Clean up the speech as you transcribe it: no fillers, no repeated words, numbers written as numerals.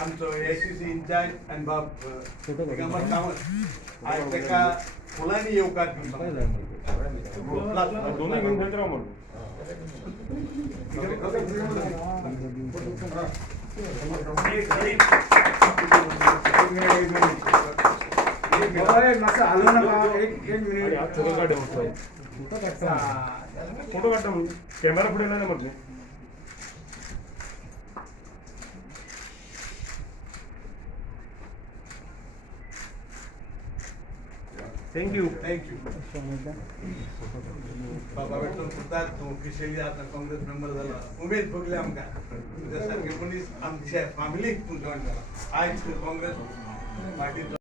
आमचो ACC in charge आणि बाब दिगंबर कामत आज तेका फुलांनी येवकार दोन्ही घेऊन जायचं म्हणून फोटो काढता म्हणून कॅमेरा पुढे नाही म्हटलं. थँक्यू बाबा भेटून सुद्धा तू ऑफिशियली आता काँग्रेस मेंबर झाला. उमेद भोगले आमका तुझ्यासारखे कोणीच आमच्या फॅमिलीक तू जॉईन झाला. आज तू काँग्रेस पार्टी